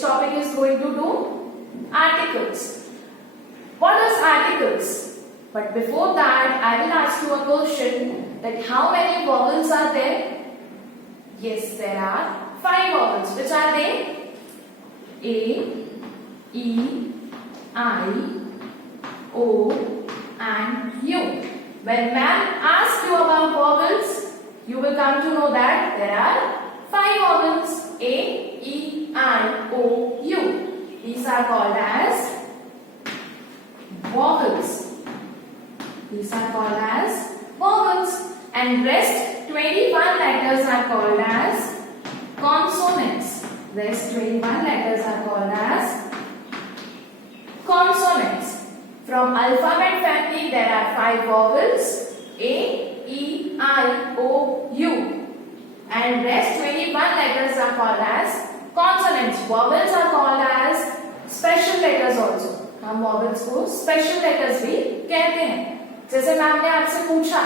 which topic is going to do? Articles. What is articles? But before that, I will ask you a question that how many vowels are there? Yes, there are 5 vowels. Which are they? A, E, I, O and U. When ma'am asks you about vowels, you will come to know that there are 5 vowels. A, E, I, O, U. These are called as vowels. These are called as vowels. And rest 21 letters are called as consonants. Rest 21 letters are called as consonants. From alphabet family there are 5 vowels. A, E, I, O, U. And rest 21 letters are called as consonants. Vowels are called as special letters also. हम vowels को special letters भी कहते हैं. जैसे ma'am ने आपसे पूछा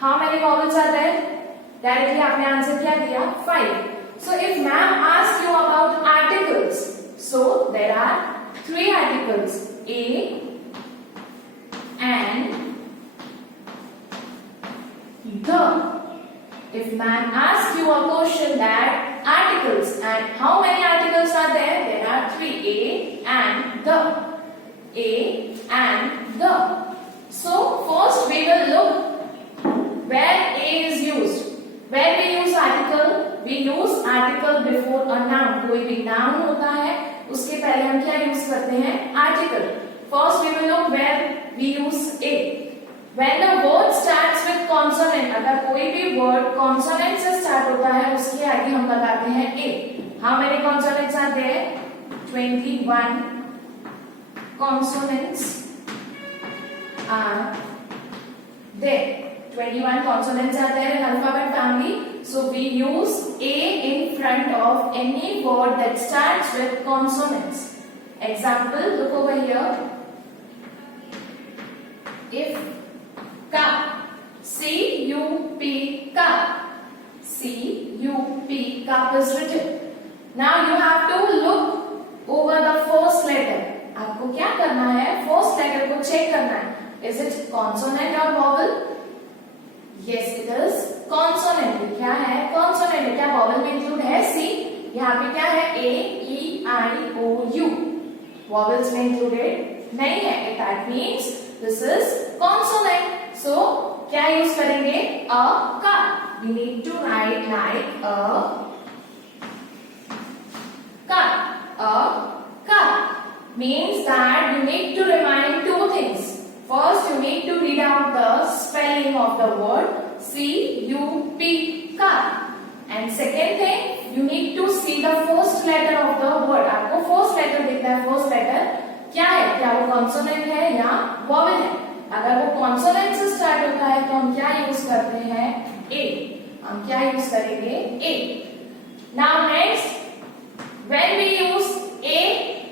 how many vowels are there? Directly आपने आंसर क्या दिया? 5. So if ma'am asks you about articles, so there are 3 articles. A and the. If ma'am asks you a question that articles and how many articles are there? There are 3. A and the. A and the. So first we will look where A is used. Where we use article? We use article before a noun. कोई भी noun होता है उसके पहले हम क्या use करते हैं? Article. First we will look where we use A. When the word starts with consonant, अगर कोई भी word consonant से start होता है उसके आगे हम लगाते हैं A. How many consonants are there? 21 consonants are there. 21 consonants are there in alphabet family. So we use A in front of any word that starts with consonants. Example, look over here. If cup, C-U-P, cup, C-U-P, cup is written. Now you have to look over the first letter. आपको क्या करना है? First letter को check करना है. Is it consonant or vowel? Yes, it is consonant. क्या है? Consonant. क्या vowel में include है? C. यहाँ पे क्या है? A, E, I, O, U. Vowels में included नहीं है. That means this is consonant. So क्या use करेंगे? A cup. We need to write like a cup. A cup means that you need to remind 2 things. First, you need to read out the spelling of the word C-U-P, cup. And second thing, you need to see the first letter of the word. आपको first letter दिखता है. First letter क्या है? क्या वो consonant है या vowel है? अगर वो consonant से start होता है तो हम क्या use करते हैं? A. हम क्या use करेंगे? A. Now next, when we use A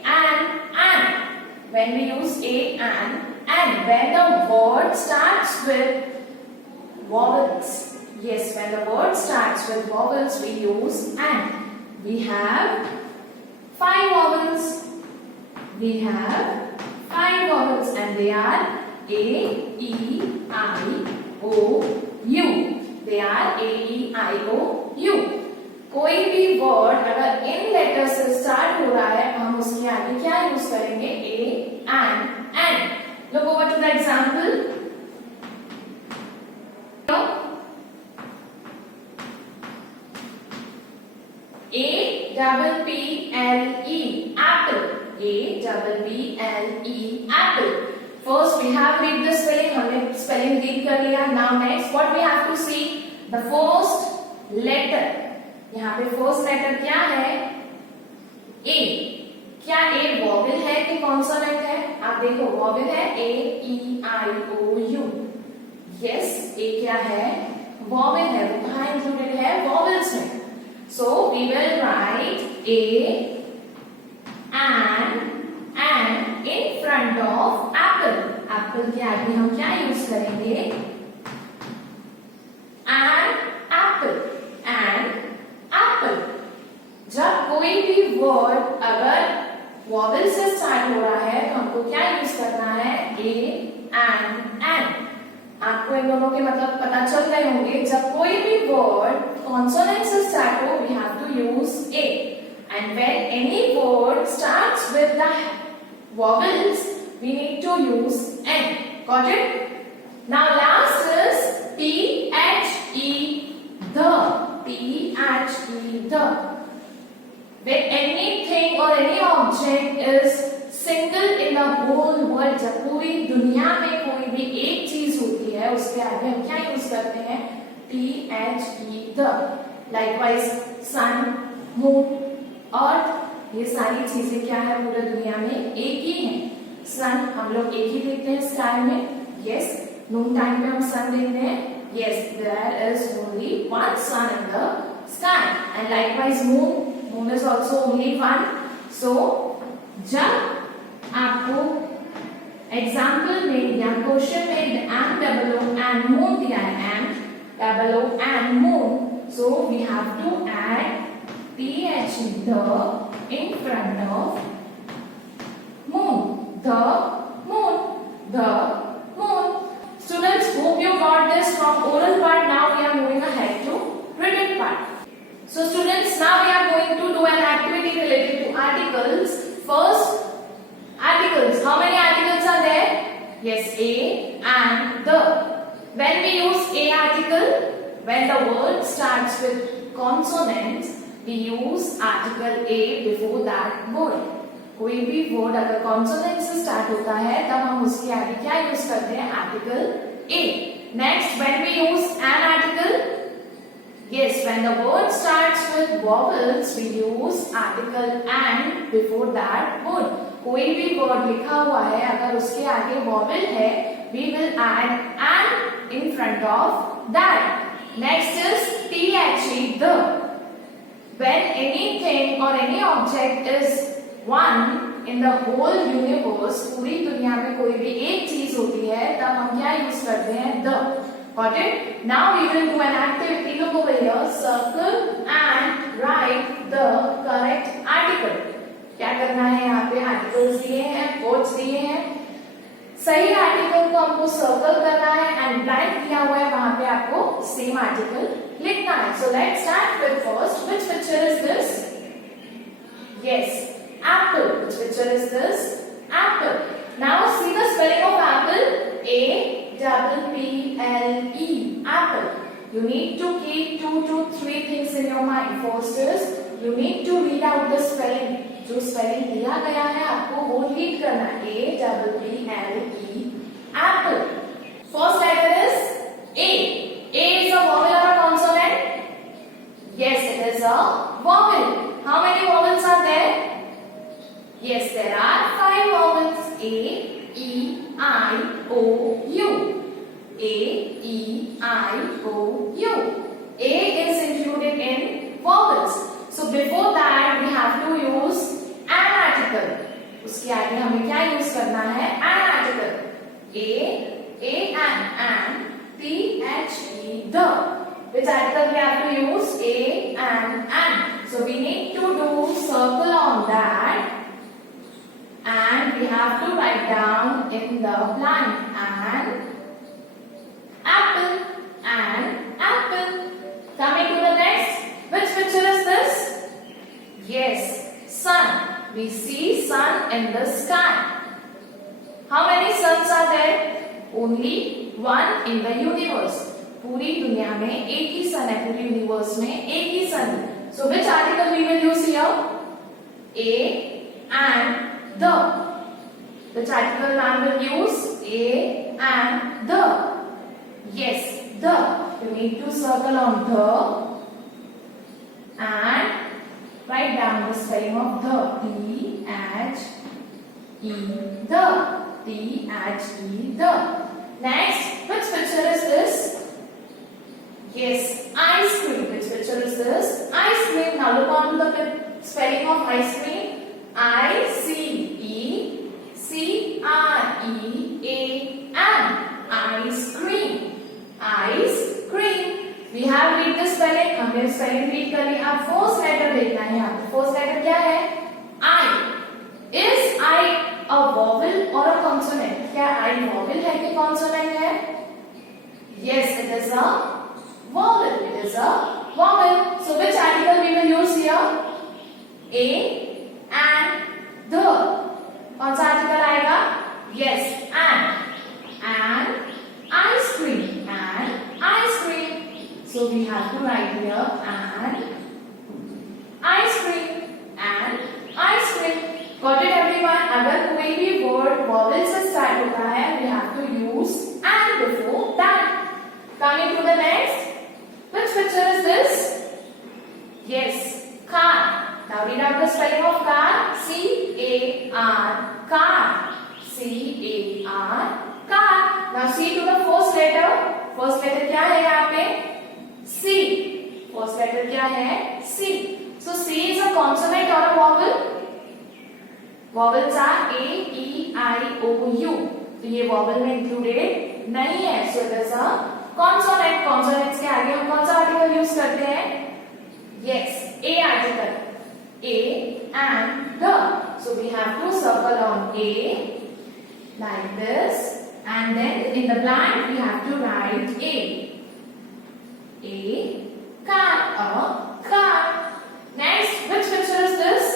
and when we use A and when the word starts with vowels. Yes, when the word starts with vowels we use and. We have 5 vowels. We have 5 vowels and they are A, E, I, O, U. They are A, E, I, O, U. कोई भी word अगर इन letters से start हो रहा है हम उसके आगे क्या use करेंगे? A and. Look over to the example. A-double-P-L-E, apple. A-double-P-L-E, apple. First we have read the spelling. हमने spelling read कर लिया. Now next what we have to see? The first letter. यहाँ पे first letter क्या है? A. क्या A vowel है कि consonant है? आप देखो vowel है A, E, I, O, U. Yes, A क्या है? Vowel है. वो कहाँ included है? Vowels में. So we will write A and in front of apple. Apple के आगे हम क्या use करेंगे? And apple. जब कोई भी वर्ड अगर वॉवल से स्टार्ट हो रहा है तो हमको क्या यूज करना है, ए एंड। आपको इन दोनों के मतलब पता चल गए होंगे। जब कोई भी वर्ड कॉन्सोनेंट से स्टार्ट हो, we have to use a, and when any word starts with the vowels, we need to use N. Got it? Now last is T-H-E, the. T-H-E, the. When anything or any object is single in the whole world, जब पूरी दुनिया में कोई भी एक चीज होती है उसके आगे हम क्या यूज करते हैं, T-H-E, the. Likewise, sun, moon, earth, ये सारी चीजें क्या है पूरी दुनिया में एक ही हैं। सन हम लोग एक ही देखते हैं स्काई में, यस। नून टाइम में हम सन देखते हैं, yes. There is only one sun in the sky, and likewise moon is also only one. So जब आपको एग्जाम्पल में या क्वेश्चन में M double O N moon दिया है, M double O N moon, so we have to add th the in front of moon. The moon. The moon. Students, hope you got this from oral part. Now we are moving ahead to written part. So students, now we are going to do an activity related to articles. First, articles. How many articles are there? Yes, a and the. When we use a article, when the word starts with consonants, we use article a before that word. कोई भी word अगर consonant से start होता है तब हम उसके आगे क्या यूज करते हैं, article a. Next, when we use an article, yes, when the word starts with vowels we use article and before that word. कोई भी वर्ड लिखा हुआ है अगर उसके आगे वॉवल है, we will add an in front of that. Next is the, the. When anything or any object is one in the whole universe, पूरी दुनिया में कोई भी एक चीज होती है तब हम क्या यूज करते हैं, the. Got it? Now we will do an activity. Look over here. Circle and write the correct article. क्या करना है, यहाँ पे आर्टिकल्स दिए हैं, वर्ड्स दिए हैं. सही आर्टिकल को हमको सर्कल करना है एंड ब्लैंक दिया हुआ है वहां पे आपको सेम आर्टिकल लिखना है. So let's start with first. Which picture is this? Yes, apple. Which picture is this? Apple. Now see the spelling of apple. A-double-P-L-E. Apple. You need to keep 2 to 3 things in your mind. First is you need to read out the spelling. जो spelling दिया गया है आपको वो read करना है. A-double-P-L-E. Apple. First letter is A. A is a vowel or a consonant? Yes, it is a vowel. How many vowels are there? Yes, there are 5 vowels. A, E, I, O, U. A, E, I, O, U. A is included in vowels. So before that we have to use an article. उसके आगे हमें क्या use करना है, an article. A and T-H-E, the. Which article we have to use? A and. So we need to do circle on that and we have to write down in the blank and apple and apple. Coming to the next, which picture is this? Yes, sun. We see sun in the sky. How many suns are there? Only one in the universe. पूरी दुनिया में एक ही सन है, पूरी universe में एक ही सन है. So which article we will use here? A and the. Which article man will use? A and the. Yes, the. You need to circle on the and write down the spelling of the. T-H-E, the. T-H-E, the. Next, which picture is this? Yes, ice cream. Which picture is this? Ice cream. Now look on to the spelling of ice cream. I-C-E-C-R-E-A-M. Ice cream. Ice cream. We have read the spelling. हमने spelling read कर ली. अब first letter देखना है यहाँ पे. First letter क्या है? a vowel. It is a vowel. So which article we will use here? A and the. कौन सा आर्टिकल आएगा? Yes, and ice cream, and ice cream. So we have to write here and ice cream, and ice cream. Got it everyone? अगर कोई भी word vowel से start होता है, we have to use and before that. Coming to the next, which picture is this? Yes, car. Now read out the spelling of car. C-A-R, car. C-A-R, car. Now see to the first letter. First letter क्या है यहाँ पे? C. First letter क्या है? C. So C is a consonant or a vowel? Vowels are A, E, I, O, U. तो ये vowel में included नहीं है. So it is a consonant. Consonants के आगे हम कौन सा article use करते हैं? Yes, A article. A and the. So we have to circle on A like this, and then in the blank we have to write A. A car, a car. Next, which picture is this?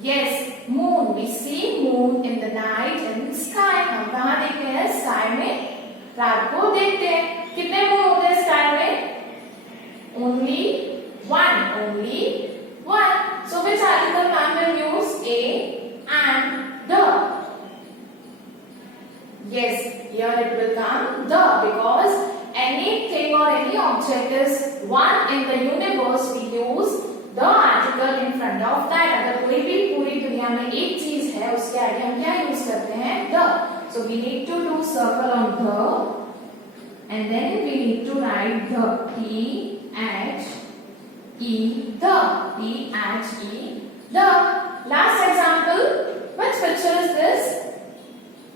Yes, moon. We see moon in the night in the sky. हम कहाँ देखते हैं? Sky में रात को देखते हैं. कितने moon होते हैं sky में? Only one. Only one. So which article man will use? A and the. Yes, here it will come the, because anything or any object is one in the universe, we use the article in front of that. अगर कोई भी पूरी दुनिया में एक चीज है, उसके आगे हम क्या यूज करते हैं? The. So we need to do circle on the, and then we need to write the. P-H-E, the. P-H-E, the. Last example. Which picture is this?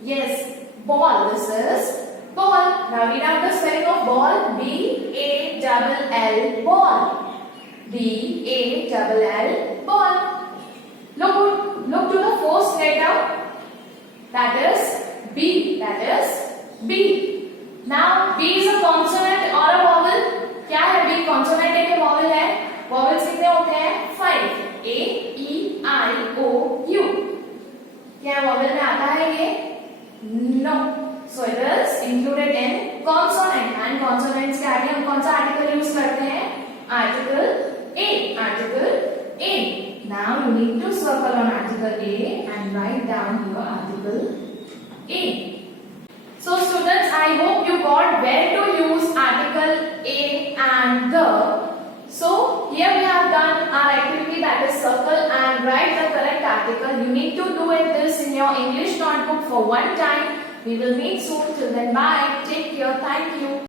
Yes, ball. This is ball. Now read out the spelling of ball. B-A-L-L, ball. B-A-L-L, ball. Look to the first letter. That is B. That is B. Now B is a consonant or a vowel. क्या है B? Consonant है कि vowel है? Vowels कितने होते हैं? 5. A, E, I, O, U. क्या vowel में आता है ये? No. So it is included in consonant, and consonants के आगे हम कौन सा article use करते हैं? Article A. Article A. Now you need to circle on article A and write down your article A. So students, I hope you got where to use article A and the. So here we have done our activity, that is circle and write the correct article. You need to do this in your English notebook for one time. We will meet soon. Till then, bye. Take care. Thank you.